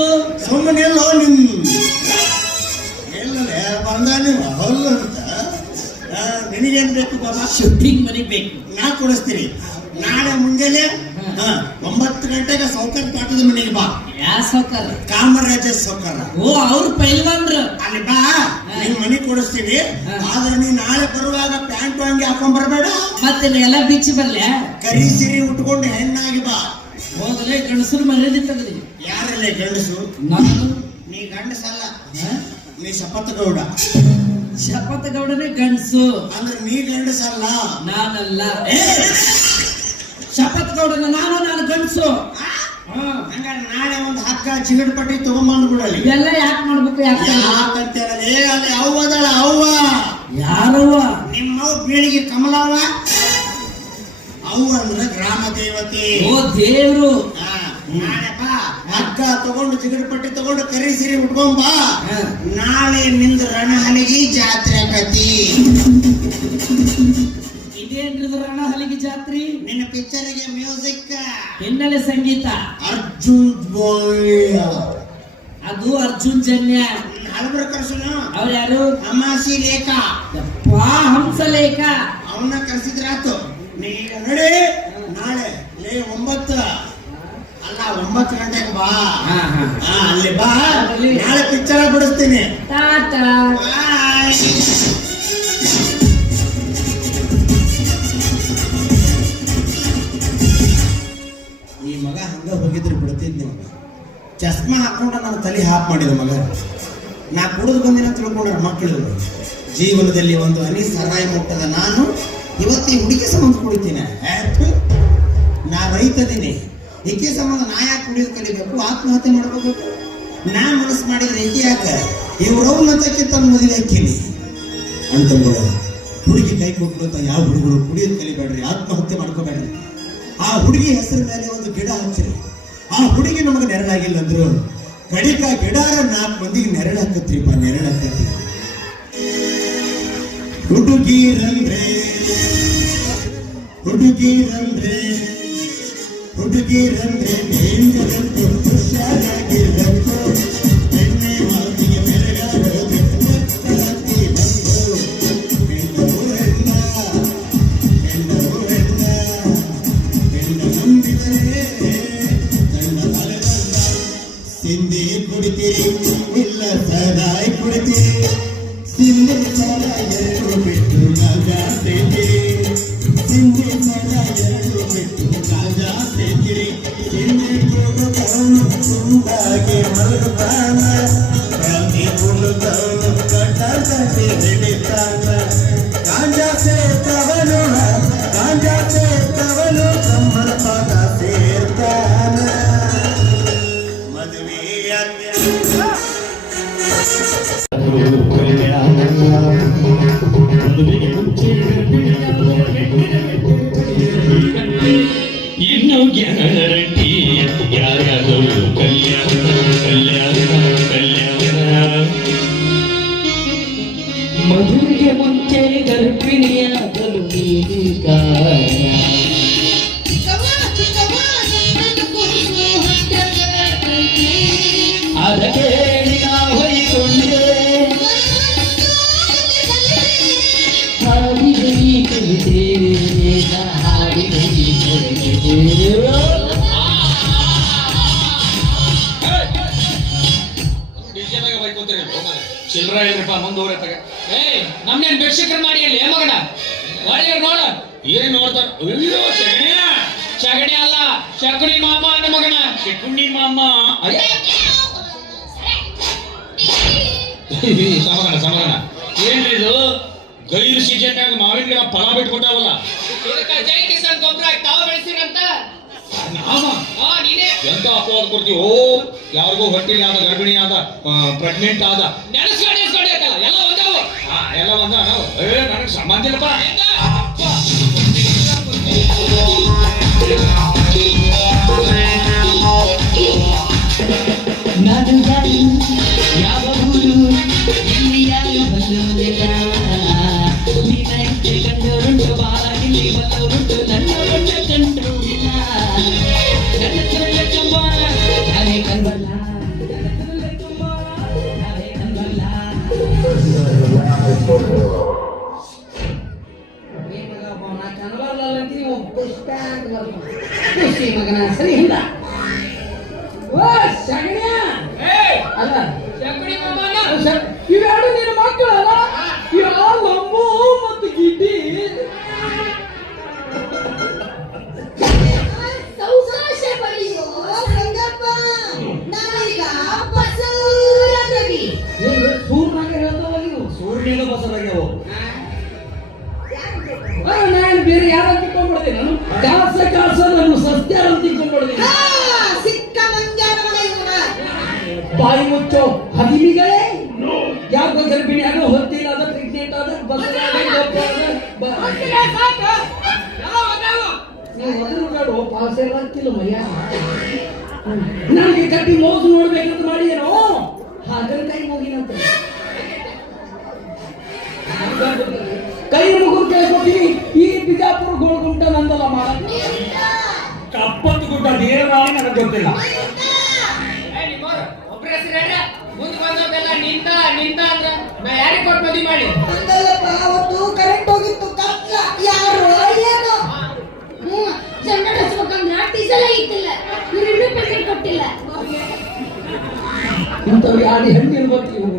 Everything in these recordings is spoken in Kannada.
ನಿಲ್ಲು. ಸುಮ್ಮನೆ ಎಲ್ಲೋ ನಿನ್ ಎಲ್ಲೇ ಬಂದ ನೀವು ಹೌದು ಅಂತ. ನಿನಗೇನ್ ಬೇಕು ಬಾಬಾ? ಶೂಟಿಂಗ್ ಮನಿ ಬೇಕು. ನಾ ಕೊಡಿಸ್ತೀನಿ. ನಾಳೆ ಮುಂಜಾನೆ 9 ಗಂಟೆಗೆ ಸೌಕರ್ ಪಾಠದ ಮನೆಗೆ ಬಾ. ಯಾ ಸೌಕರ್? ಕಾಮರಾಜ ಸೌಕರ. ಓ ಅವ್ರು ಪೈಲ್ವಾನ್ರು. ಅಲ್ಲಿ ಬಾ, ನಿನ್ ಮನೆ ಕೊಡಿಸ್ತೀನಿ. ಆದ್ರೆ ನೀ ನಾಳೆ ಬರುವಾಗ ಪ್ಯಾಂಟ್ ಅಂಗಿ ಹಾಕೊಂಡ್ ಬರಬೇಡ. ಮತ್ತೆ ಎಲ್ಲ ಬಿಚ್ಚಿ ಬರ್ಲೆ. ಕರಿ ಸಿರಿ ಉಟ್ಕೊಂಡು ಹೆಣ್ಣಾಗಿ ಬಾ. ಹೋದ್ರೆ ಗಂಡಸರು ಮರ್ಯಾದೆ ತಗದಿ. ಯಾರಲ್ಲೇ ಗಂಡಸು? ನಾನು. ನೀ ಗಂಡಸಲ್ಲ, ನೀ ಶಪಥಗೌಡ. ಶಪಥಗೌಡನೇ ಗಂಡಸು. ಅಂದ್ರೆ ನೀ ಗಂಡಸಲ್ಲ. ನಾನಲ್ಲ. ಶಪಥಗೌಡನ ನಾನು ಗಂಡಸು. ಹಂಗಾರೆ ನಾಳೆ ಒಂದು ಹಗ್ಗ ಚಿಗಡ್ ಪಟ್ಟಿ ತಗೊಂಡ್ಬಂದು ಬಿಡಲಿ. ಎಲ್ಲ ಯಾಕೆ ಮಾಡ್ಬೇಕು? ಯಾಕಂತೇಳಿ ಅಲ್ಲಿ ಅವ್ವ ಅದಳ. ಅವ್ವ ಯಾರವ್ವ? ನಿಮ್ಮವ್ ಬೀಳಿಗೆ ಕಮಲವ್ವ. ಅವ್ವ ಅಂದ್ರೆ ಗ್ರಾಮ ದೇವತೆ. ಓ ದೇವ್ರು. ನಾಳೆ ಬಾ, ಹಗ್ಗ ತಗೊಂಡು ಚಿಗಡ್ ಪಟ್ಟಿ ತಗೊಂಡು ಕರಿ ಸಿರಿ ಉಟ್ಕೊಂಡ್ ಬಾ. ನಾಳೆ ನಿಂದ ರಣಹಲಿಗೆ ಜಾತ್ರೆ ಆಕತಿ. ಇದೇನ್ರಿದು ರಣಹಲಿಗೆ ಜಾತ್ರೆ? ನಿನ್ನ ಪಿಕ್ಚರಿಗೆ ಮ್ಯೂಸಿಕ್, ಹಿನ್ನೆಲೆ ಸಂಗೀತ. ಅರ್ಜುನ್ ಅದು ಅರ್ಜುನ್ ಜನ್ಯ. ಹಲಬರ ಕರ್ಸನು. ಅವ್ರು ಯಾರು? ಅಮಾಸಿ ಲೇಖ. ಹಂಸಲೇಖ. ಅವನ್ನ ಕರ್ಸಿದ್ರಾತು. ನೀಗ ನೋಡಿ, ನಾಳೆ 9 ಅಲ್ಲ 9 ಗಂಟೆಗೆ ಬಾ. ಅಲ್ಲಿ ಬಾ, ನಾಳೆ ಪಿಕ್ಚರ್ ಬಿಡಿಸ್ತೀನಿ. ಟಾಟಾ. ಈ ಮಗ ಹಂಗ ಹೋಗಿದ್ರೆ ಬಿಡ್ತಿದ್ನಿ. ಚಸ್ಮಾ ಹಾಕೊಂಡ ನನ್ನ ತಲೆ ಹಾಪ್ ಮಾಡಿದ ಮಗ. ನಾ ಕುಡಿದು ಬಂದಿನ ತಿಳ್ಕೊಂಡ್ರ ಮಕ್ಕಳು. ಜೀವನದಲ್ಲಿ ಒಂದು ಹನಿ ಸರಾಯಿ ಮುಟ್ಟದ ನಾನು ಇವತ್ತಿ ಹುಡುಗಿ ಸಂಬಂಧ ಕುಡಿತೀನಿ. ನಾ ರೈತದೀನಿ. ಈಕೆ ಸಂಬಂಧ ನಾ ಯಾಕೆ ಕುಡಿಯೋದು ಕಲಿಬೇಕು? ಆತ್ಮಹತ್ಯೆ ಮಾಡ್ಕೋಬೇಕು? ನಾ ಮನಸ್ಸು ಮಾಡಿದ್ರೆ ಈಕೆ ಯಾಕೆ ಇವ್ರವ್ನಂತಕ್ಕಿಂತ ಮದುವೆ ಹಾಕೀನಿ ಅಂತ ಹುಡುಗಿ ಕೈ ಕೊಟ್ಟು ಯಾವ ಹುಡುಗರು ಕುಡಿಯೋದು ಕಲಿಬೇಡ್ರಿ, ಆತ್ಮಹತ್ಯೆ ಮಾಡ್ಕೋಬೇಡ್ರಿ. ಆ ಹುಡುಗಿ ಹೆಸರು ಮೇಲೆ ಒಂದು ಗಿಡ ಹಚ್ಚಿರಿ. ಆ ಹುಡುಗಿ ನಮಗೆ ನೆರಳಾಗಿಲ್ಲ ಅಂದ್ರು ಕಡಿಕ ಗಿಡಾರ 4 ಮಂದಿಗೆ ನೆರಳು ಹಾಕತ್ರಿಪ್ಪ, ನೆರಳು ಹಾಕತ್ರಿ. ಹುಡುಗಿರಂದ್ರೆ ಹುಡುಗಿರಂದ್ರೆ ಹುಡುಗಿರಂದ್ರೆ ಬೇಂದ್ರಂತೂ ಹುಷಾರಾಗಿರಂತೂ ಎಣ್ಣೆ ಮಾತಿಗೆ ಬೆರಗಾಡೋದು ಬಂದು ಸಿಂಧಿ ಕುಡಿತೀರಿ ಇಲ್ಲ ಸರಾಯಿ ಕುಡಿತೀರಿ? ಸಿಂಧಿ ಸರ 2 ಬಿಟ್ಟು ಗಾಜಾ ಸೇತೀರಿ. ಸಿಂಧಿ ಸರ 2 ಬಿಟ್ಟು ಗಾಜಾ ಸೇತೀರಿ. ಸಿಂಧಿ ಕುಡಿದವನು ತುಂಡಾಗಿ ಮಲಗುತ್ತಾನ, ರಾಗಿ ಕುಡಿದವನು ಕಟ್ಟಿ ಹಿಡಿತಾನ. ಗಾಂಜಾ ಸೇತವನು ಕಮ್ಮನ ಪಾದ ಸೇರ್ತಾನ. ಇನ್ನು ಗ್ಯಾರಂಟಿ ಯಾರಾದರೂ ಕಲ್ಯಾಣ ಕಲ್ಯಾಣ ಕಲ್ಯಾಣ. ಮದುವೆಗೆ ಮುಂಚೆ ಗರ್ಭಿಣಿಯಾಗಲು ನೀಡಿ ಕಾರಣ. ಅದಕ್ಕೆ ಹೊಯ್ಕೊಂಡೆ ಹಾಡಿದೆ ಈ ಕವಿತೆ, ಹಾಡಿದೆ ಈ ಕವಿತೆ. ಚಿಲ್ಲರ ಇದ್ರಪ್ಪ ಮುಂದೂರ ತಗ. ನಮ್ನೇನ್ ಬೆಕ್ಷಕರ್ ಮಾಡಿ ಅಲ್ಲಿ ಮಗನ ಒಳ್ಳೆ ನೋಡ. ಏನ್ ನೋಡ್ತಾರ? ಚಗಣಿ ಅಲ್ಲ, ಶಕುನಿ ಮಾಮ ಅನ್ನ ಮಗನ. ಶಕುನಿ ಮಾಮ ಸಮಾಧಾನ ಸಮಾಧಾನ. ಏನ್ರಿ ಇದು? ಗೈರು ಸೀಜನ್ಯಾಗ ಮಾವಿನ ಗಿಡ ಫಲ ಬಿಟ್ಕೊಟ್ಟಾವಲ್ಲ. ಜೈ ಕಿಸಾನ್ ಗೊಬ್ಬರ ತಾವ ಬೆಳೆಸಿರಂತ. ಎಂತ ಅಪವಾದ ಕೊಡ್ತೀವಿ? ಯಾರಿಗೋ ಹೊಟ್ಟಿನ ಆದ, ಗರ್ಭಿಣಿ ಆದ, ಪ್ರೆಗ್ನೆಂಟ್ ಆದ, ನೆನೆಸ್ಕೊಂಡಿ ಆಯ್ತಲ್ಲ, ಎಲ್ಲ ಒಂದವು. ಎಲ್ಲ ಒಂದ. ನನಗೆ ಸಂಬಂಧ ಇಲ್ಲಪ್ಪ. ನಾನು ಯಾವ ಊರು, ಇಲ್ಲಿ ಯಾರು ಬಲ್ಲೋದಿಲ್ಲ. ನೀನೈತೆ ಕಂಡೋರುಂಟು, ಬಾಳ ಇಲ್ಲಿ ಬಲ್ಲೋರುಂಟು, ನನ್ನವರೊಂಟ ಕಂಡ್ರು ಇಲ್ಲ. ನನ್ನ ಚೊಳ್ಳ ಚಂಬ ಅರೆ ಕಲ್ವಲ್ಲ ಅಲ್ಲ ಶಂಕಡಿ ಮಾಮನ ಇವೆರಡು ನಿನ್ನ ಮಕ್ಕಳಲ್ಲ ಯಾವ ಲಂಬು ಮತ್ತು ಗಿಡ್ಡಿ ಸೌಕಾಶ ಪಡೆಯೋ ಸಂಗಪ್ಪ ನಾವೀಗ ಬಸವರಾದವಿ. ಸೂರ್ನಾಗ ಹೇಳ್ತಾವಲ್ಲಿ ಸೂರ್ಯನ ಬಸರಾಗ್ಯಾವ ನಾನು ಬೇರೆ ಯಾರು ತಿಳ್ಕೊಂಡ್ಬಿಡ್ತೀನಿ ನಾನು ಕಾಸ ನಾನು ಸತ್ಯ ಅಂತ ತಿಳ್ಕೊಂಡ್ಬಿಡ್ತೀನಿ. ಸಿಕ್ಕ ಮಂಗ್ಯಾನಗಳ ಇವನ ಬಾಯಿ ಮುಚ್ಚೋ ಹದಿಮಿಗಳೇ ಯಾಕೋ ಗರ್ಭಿಣಿ ಆಗೋ ಹೊತ್ತಿಲ್ಲ ಅದ ಪ್ರೆಗ್ನೆಂಟ್ ಆದ ನೀವು ಮೊದಲು ಪಾಸ್ ಎಲ್ಲ ಆಗ್ತಿಲ್ಲ ಮಯ್ಯ ನನಗೆ ಕಟ್ಟಿ ಮೋಸ ನೋಡ್ಬೇಕಂತ ಮಾಡಿದೇನೋ ಹಾಗಲಕಾಯಿ ಹೋಗಿನಂತ ಕೈ ಮುಗಿದು ಕೇಳ್ಕೊತೀನಿ ಈ ಬಿಜಾಪುರ ಗೋಳ್ಗುಂಟ ನಂದಲ್ಲ ಮಾಡ ಕಪ್ಪತ್ತು ಗುಡ್ಡ ದೇವರಾಣಿ ನನಗೆ ಗೊತ್ತಿಲ್ಲ ಒಬ್ರ ಹೆಸರು ಹೇಳ್ರ ಮುಂದ್ ಬಂದೋದೆಲ್ಲ ನಿಂತ ಅಂದ್ರ ನಾ ಯಾರಿಗೆ ಕೊಟ್ಟು ಮದುವೆ ಮಾಡಿ ಹಂಗಲ್ಲಪ್ಪ ಅವತ್ತು ಕರೆಂಟ್ ಹೋಗಿತ್ತು ಕತ್ಲ ಯಾರು ಏನು ಜನರಲ್ ಹಚ್ಬೇಕಂದ್ರ ಡೀಸೆಲ್ ಇತ್ತಿಲ್ಲ ಇವ್ರು ಪೇಮೆಂಟ್ ಕೊಟ್ಟಿಲ್ಲ ಇಂಥವ್ರು ಯಾರು ಹೆಣ್ಣು ಇರ್ಬೇಕು ಇವ್ರು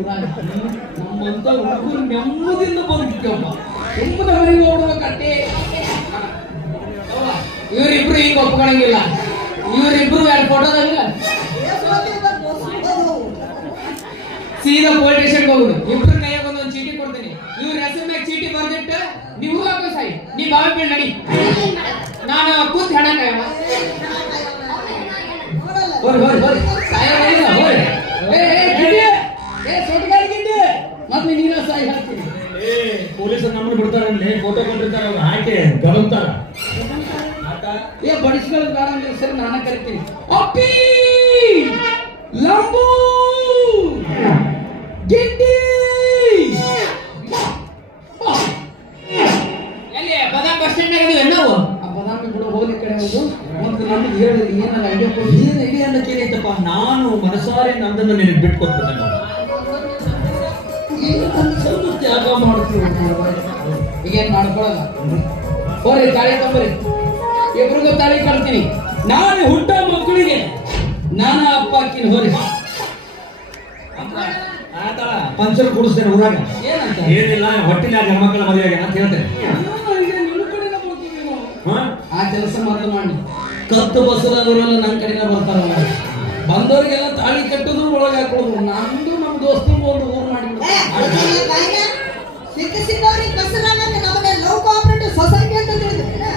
ನಮ್ಮಂತ ಹುಡುಗರು ನೆಮ್ಮದಿಯಿಂದ ಬದುಕಿದ್ದೆವಪ್ಪ ಸುಮ್ಮನೆ ಮನೆಗೆ ಹೋಗ್ಬೇಕಟ್ಟೆ ಇವ್ರಿಬ್ರು ಈಗ ಒಪ್ಕೊಳಂಗಿಲ್ಲ ಇವ್ರಿಬ್ರು ಎರಡು ಫೋಟೋದಾಗ ಸೀದಾ ಪೊಲೀಸ್ ಸ್ಟೇಷನ್ ಹೋಗುದು ಇಬ್ರು ಕೈಯಾಗ ಒಂದೊಂದು ಚೀಟಿ ಕೊಡ್ತೀನಿ ಇವ್ರ ಹೆಸರು ಮ್ಯಾಗ ಚೀಟಿ ಬರ್ದಿಟ್ಟು ನೀವು ಹಾಕೋ ಸಾಯಿ ನೀ ಬಾವಿ ಬೀಳ್ ನಡಿ ನಾನು ಕೂತ್ ಹೆಣ ಕಾಯವ ಮತ್ತೆ ನೀನ ಸಾಯಿ ಹಾಕ್ತೀನಿ ಪೊಲೀಸರು ನಮ್ಮನ್ನು ಬಿಡ್ತಾರಲ್ಲಿ ಫೋಟೋ ಕೊಟ್ಟಿರ್ತಾರೆ ಅವ್ರು ಹಾಕಿ ಗಲಂತಾರ ಏ ಬಡಿಸ್ಕೊಳ್ಳೋದು ಬೇಡ ಅಂದ್ರೆ ಸರಿ ನಾನು ಕರಿತೀನಿ ಅಪ್ಪಿ ಲಂಬು ಗಿಡ್ಡಿ ಎಲ್ಲಿ ಬದಾಮ್ ಬಸ್ ಸ್ಟ್ಯಾಂಡ್ ಆಗಿದ್ವಿ ನಾವು ಆ ಬದಾಮಿ ಕೂಡ ಹೋಗ್ಲಿ ಕಡೆ ಹೋದು ಒಂದು ನಮಗೆ ಹೇಳಿದ್ರೆ ಏನಾರ ಐಡಿಯಾ ಕೊಡಿ ಏನು ಐಡಿಯಾ ಅಂತ ಕೇಳಿತ್ತಪ್ಪ ನಾನು ಮನಸಾರೆ ನಂದನ್ನು ನಿನಗೆ ಬಿಟ್ಟು ಕೊಟ್ಬಿಟ್ಟೆ ಸ್ವಲ್ಪ ತ್ಯಾಗ ಮಾಡ್ತೀವಿ ಈಗೇನ್ ಮಾಡ್ಕೊಳಲ್ಲ ಹೋರಿ ತಾಳಿ ತಂಬರಿ ಇಬ್ರಿಗೂ ತಾಳಿ ಕಟ್ತೀನಿ ನಾನು ಹುಟ್ಟ ಮಕ್ಕಳಿಗೆ ನಾನ ಅಪ್ಪ ಅಕ್ಕಿನ ಹೋರಿ ಆತ ಪಂಚರ್ ಕೂಡಿಸ್ತೇನೆ ಊರಾಗ ಏನಂತ ಏನಿಲ್ಲ ಹೊಟ್ಟಿನ ಹೆಣ್ಮಕ್ಳ ಮದುವೆ ಅಂತ ಹೇಳ್ತೇನೆ ಆ ಕೆಲಸ ಮೊದಲು ಮಾಡಿ ಕತ್ತು ಬಸರಾದವರೆಲ್ಲ ನನ್ನ ಕಡೆನ ಬರ್ತಾರ ಬಂದವರಿಗೆಲ್ಲ ತಾಳಿ ಕಟ್ಟೋದು ಒಳಗೆ ಹಾಕೊಳ್ಳೋದು ನಮ್ದು ನಮ್ಮ ದೋಸ್ತಂದು ಒಂದು ಊರು ಮಾಡಿ ಸಿಕ್ಕ ಸಿಕ್ಕವ್ರಿಗೆ ಬಸರಾಗ ನಮ್ಮನೆ ಲವ್ ಕೋಆಪರೇಟಿವ್ ಸೊಸೈಟಿ ಅಂತ ತಿಳಿದ್ರೆ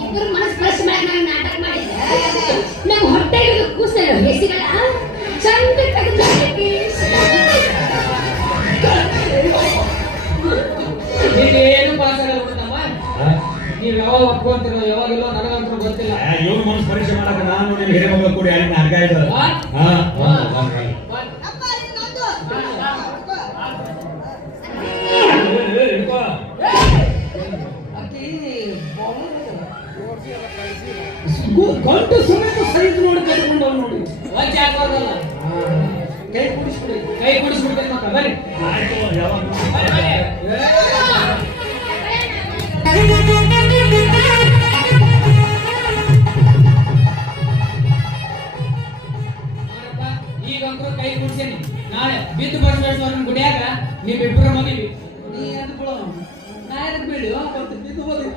ಇಬ್ಬರು ಮನಸ್ಸು ಫ್ರೆಶ್ ಮಾಡಿ ನಾನು ನಾಟಕ ಮಾಡಿದ್ದೆ ನಮ್ಮ ಹೊಟ್ಟೆಗೆ ಕೂಸಲ್ಲ ಹೆಸಿಗಳ ಚಂದ ತೆಗೆದು ಏನು ಪಾಸ್ ಆಗಲ್ಲ ನೀವು ಯಾವಾಗ ಒಪ್ಕೊಂತೀರೋ ಯಾವಾಗೆಲ್ಲೋ ನನಗಂತೂ ಗೊತ್ತಿಲ್ಲ ಇವ್ರ ಮನಸ್ಸು ಪರೀಕ್ಷೆ ಮಾಡಕ್ಕೆ ನಾನು ನಿಮ್ಗೆ ಹಿರಿಮಗಳು ಕೂಡಿ ಅಲ್ಲಿ ಅರ್ಗ ಇದ್ದಾರೆ ಅಪ್ಪ ಇನ್ನೊಂದು ಗಂಟು ಸಮೇತ ಸೈಜ್ ನೋಡಿ ಕಟ್ಕೊಂಡವ್ ನೋಡಿ ಲಜ್ಜೆ ಹಾಕೋದಲ್ಲ ಕೈ ಕುಡಿಸ್ಬಿಡಿ ಕೈ ಕುಡಿಸ್ಬಿಡ್ತೇನೆ ಮಕ್ಕಳು ಬರ್ರಿ ಆಯ್ತು ಯಾವಾಗ ಈಗಂತೂ ಕೈ ಕುಡ್ಸೇನಿ ನಾಳೆ ಬಿದ್ದು ಬಸವೇಶ್ವರನ ಗುಡಿಯಾಗ ನೀವಿಬ್ಬರು ಮದುವೆ ನೀ ಅಂದ್ಕೊಳ್ಳೋ ನಾ ಎದಕ್ ಬೇಡಿ ಮತ್ತೆ ಬಿದ್ದು ಬದಿ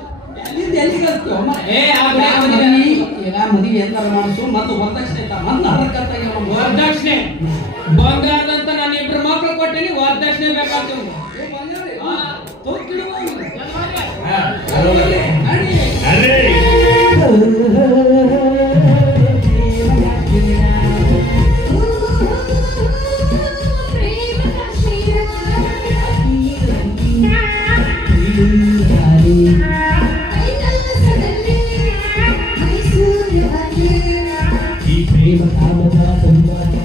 ಎಲ್ಲಿಂದ ಎಲ್ಲಿಗೆ ಹತ್ತೀವಿ ಅಮ್ಮ ಏ ಆ ಗುಡಿಯಾಗ ಮದುವೆ ಈಗ ಮದುವೆ ಎಲ್ಲಾರ ಮಾಡಿಸು ಮತ್ತು ವರದಕ್ಷಿಣೆ ಮತ್ತೆ ಹರಕತ್ತಾಗಿ ವರದಕ್ಷಿಣೆ ಬಂಗಾರದಂತ ನಾನು ಇಬ್ರು ಮಕ್ಕಳು ಕೊಟ್ಟೇನಿ ವರದಕ್ಷಿಣೆ ಬೇಕಾಗ್ತದೆ ಈ ಪ್ರೇಮ ಕಾಮದ